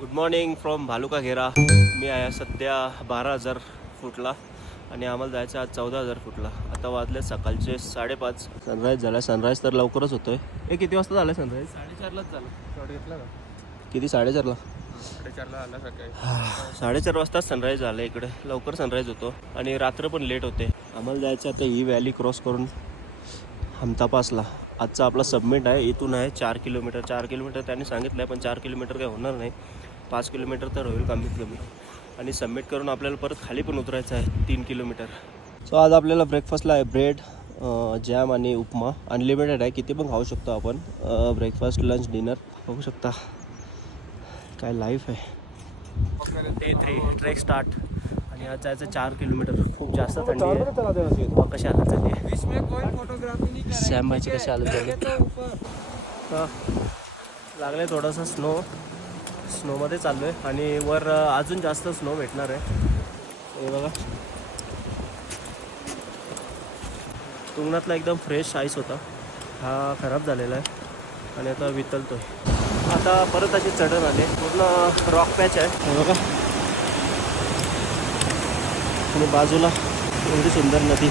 Good morning from Bhaluka घेरा. मी आहे सध्या 12,000 फूटला आणि आम्हाला जायचं आज 14,000 फूटला. आता वाजले सकाळचे 5:30. सनराईज झाला. सनराईज तर लवकरच होतोय. हे किती वाजता झालं सनराईज? 4:30लाच झालं. शॉट घेतला का? किती 4:30ला? 4:30ला आला सकाळी. 4:30 वाजता सनराईज झालं इकडे. लवकर सनराईज होतो आणि रात्र पण लेट होते. आम्हाला जायचं आता ही व्हॅली क्रॉस करून हमतापासला. आजचा आपला सबमिट आहे. इथून आहे 4 किलोमीटर. 4 किलोमीटर त्यांनी सांगितलं आहे, पण 4 किलोमीटर काही होणार नाही. 5 किलोमीटर तर होईल कमीत कमी. आणि सबमिट करून आपल्याला परत खाली पण उतरायचं आहे 3 किलोमीटर. सो आज आपल्याला ब्रेकफास्टला आहे ब्रेड, जॅम आणि उपमा. अनलिमिटेड आहे, किती पण खाऊ शकतो आपण. ब्रेकफास्ट, लंच, डिनर बघू शकता. काय लाईफ आहे. Day 3 trek start. आणि आज जायचं 4 किलोमीटर. खूप जास्त थंडी आहे. कशी हालत झाली आहे. सॅम भाईची कशी हालत झाली. लागले थोडंसं स्नोमध्ये चाललो आहे आणि वर अजून जास्त स्नो भेटणार आहे. हे बघा, तुंगनातला एकदम फ्रेश आईस होता, हा खराब झालेला आहे आणि आता वितळतोय. आता परत असे चढण आले. पूर्ण रॉक पॅच आहे हे बघा. आणि बाजूला एवढी सुंदर नदी.